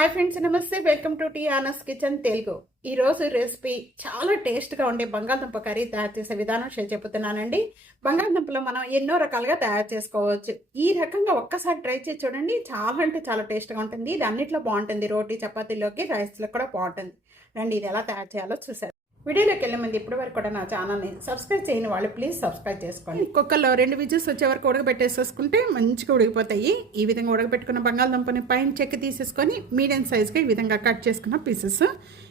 Hi friends, నమస్తే. Welcome to టీ ఆనస్ కిచెన్ తెలుగు. ఈరోజు రెసిపీ చాలా టేస్ట్గా ఉండే బంగాళదుంప కర్రీ తయారు చేసే విధానం షేర్ చెబుతున్నానండి. బంగాళదుంపలో మనం ఎన్నో రకాలుగా తయారు చేసుకోవచ్చు. ఈ రకంగా ఒక్కసారి ట్రై చేసి చూడండి. చాలా అంటే చాలా టేస్ట్గా ఉంటుంది. ఇది అన్నిట్లో బాగుంటుంది. రోటీ, చపాతీలోకి, రైస్లో కూడా బాగుంటుంది. రండి, ఇది ఎలా తయారు చేయాలో చూసారు. వీడియోలోకి వెళ్ళే ముందు ఇప్పటి వరకు కూడా నా ఛానల్ని సబ్స్క్రైబ్ చేయని వాళ్ళు ప్లీజ్ సబ్స్క్రైబ్ చేసుకోండి. కుక్కర్లో 2 విజిల్స్ వచ్చే వరకు ఉడకబెట్టేసేసుకుంటే మంచిగా ఉడికిపోతాయి. ఈ విధంగా ఉడకబెట్టుకున్న బంగాళదుంపని పైన చెక్కి తీసేసుకొని మీడియం సైజ్గా ఈ విధంగా కట్ చేసుకున్న పీసెస్.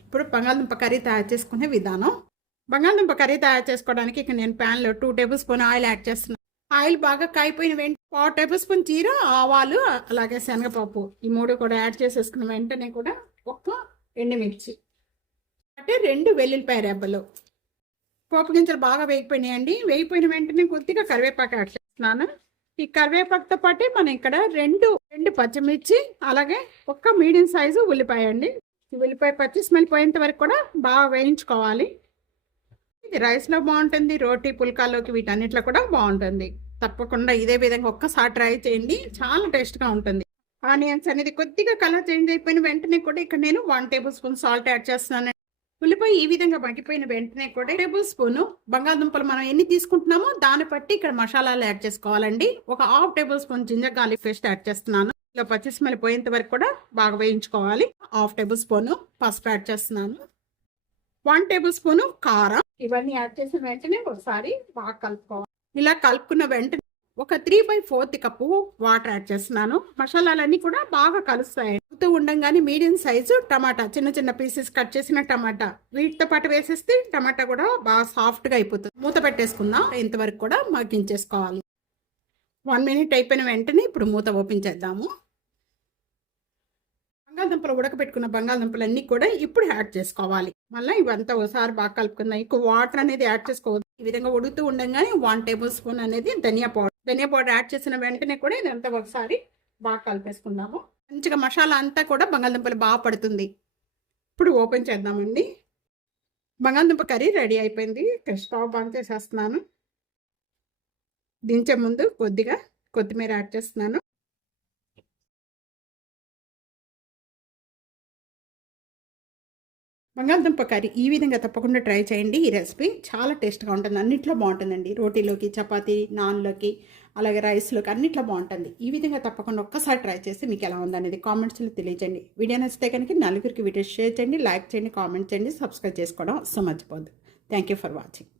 ఇప్పుడు బంగాళదుంప కర్రీ తయారు చేసుకునే విధానం. బంగాళదుంప కర్రీ తయారు చేసుకోవడానికి ఇక్కడ నేను ప్యాన్లో 2 టేబుల్ స్పూన్ ఆయిల్ యాడ్ చేస్తున్నాను. ఆయిల్ బాగా కాయిపోయిన వెంటనే 1 టేబుల్ స్పూన్ జీరా, ఆవాలు, అలాగే శనగపప్పు, ఈ 3 కూడా యాడ్ చేసేసుకున్న వెంటనే కూడా 1 ఎండుమిర్చి, అంటే 2 వెల్లుల్లిపాయ రెబ్బలు. పోపు గింజలు బాగా వేగిపోయినాయండి. వేగిపోయిన వెంటనే కొద్దిగా కరివేపాకు యాడ్ చేస్తున్నాను. ఈ కరివేపాకుతో పాటు మనం ఇక్కడ రెండు పచ్చిమిర్చి, అలాగే 1 మీడియం సైజు ఉల్లిపాయ అండి. ఈ ఉల్లిపాయ పచ్చి స్మెల్ పోయేంత వరకు కూడా బాగా వేయించుకోవాలి. ఇది రైస్లో బాగుంటుంది, రోటీ, పుల్కాలోకి, వీటన్నిటిలో కూడా బాగుంటుంది. తప్పకుండా ఇదే విధంగా ఒక్కసారి ట్రై చేయండి, చాలా టేస్ట్గా ఉంటుంది. ఆనియన్స్ అనేది కొద్దిగా కలర్ చేంజ్ అయిపోయిన వెంటనే కూడా ఇక్కడ నేను 1 టేబుల్ స్పూన్ సాల్ట్ యాడ్ చేస్తున్నాను. ఉల్లిపాయ ఈ విధంగా మగ్గిపోయిన వెంటనే కూడా 1 టేబుల్ స్పూన్ బంగాళదుంపలు మనం ఎన్ని తీసుకుంటున్నామో దాన్ని బట్టి ఇక్కడ మసాలాలు యాడ్ చేసుకోవాలండి. 1/2 tablespoon ginger garlic paste add చేస్తున్నాను. ఇలా పచ్చి స్మెల్ పోయేంత వరకు కూడా బాగా వేయించుకోవాలి. 1/2 టేబుల్ స్పూన్ పసుపు యాడ్ చేస్తున్నాను. 1 టేబుల్ స్పూన్ కారం. ఇవన్నీ యాడ్ చేసిన వెంటనే ఒకసారి బాగా కలుపుకోవాలి. ఇలా కలుపుకున్న వెంటనే ఒక 3/4 కప్పు వాటర్ యాడ్ చేస్తున్నాను. మసాలాలన్నీ కూడా బాగా కలుస్తాయి. ఉండగానే మీడియం సైజు టమాటా, చిన్న చిన్న పీసెస్ కట్ చేసిన టమాటా, వీటితో పాటు వేసేస్తే టమాటా కూడా బాగా సాఫ్ట్గా అయిపోతుంది. మూత పెట్టేసుకుందాం. ఇంతవరకు కూడా మగ్గించేసుకోవాలి. 1 మినిట్ అయిపోయిన వెంటనే ఇప్పుడు మూత ఓపెన్ చేద్దాము. బంగాళదుంపలు ఉడకబెట్టుకున్న బంగాళదుంపలన్నీ కూడా ఇప్పుడు యాడ్ చేసుకోవాలి. మళ్ళీ ఇవంతా ఒకసారి బాగా కలుపుకుందాం. ఎక్కువ వాటర్ అనేది యాడ్ చేసుకోవద్దు. ఈ విధంగా ఉడుకుతూ ఉండగానే 1 టేబుల్ స్పూన్ అనేది ధనియా పౌడర్ యాడ్ చేసిన వెంటనే కూడా ఇదంతా ఒకసారి బాగా కలిపేసుకుందాము. మంచిగా మసాలా అంతా కూడా బంగాళదుంపలు బాగా పడుతుంది. ఇప్పుడు ఓపెన్ చేద్దామండి. బంగాళదుంప కర్రీ రెడీ అయిపోయింది. స్టవ్ ఆన్ చేసేస్తున్నాను. దించే ముందు కొద్దిగా కొత్తిమీర యాడ్ చేస్తున్నాను. బంగాళదుంప కర్రీ ఈ విధంగా తప్పకుండా ట్రై చేయండి. ఈ రెసిపీ చాలా టేస్ట్గా ఉంటుంది. అన్నిట్లో బాగుంటుందండి. రోటీలోకి, చపాతీ, నాన్లోకి, అలాగే రైస్లోకి, అన్నిట్లో బాగుంటుంది. ఈ విధంగా తప్పకుండా ఒక్కసారి ట్రై చేసి మీకు ఎలా ఉందనేది కామెంట్స్లో తెలియజేయండి. వీడియో నచ్చితే కనుక నలుగురికి వీడియో షేర్ చేయండి, లైక్ చేయండి, కామెంట్ చేయండి, సబ్స్క్రైబ్ చేసుకోవడం అస్సలు మర్చిపోద్దు. Thank you for watching.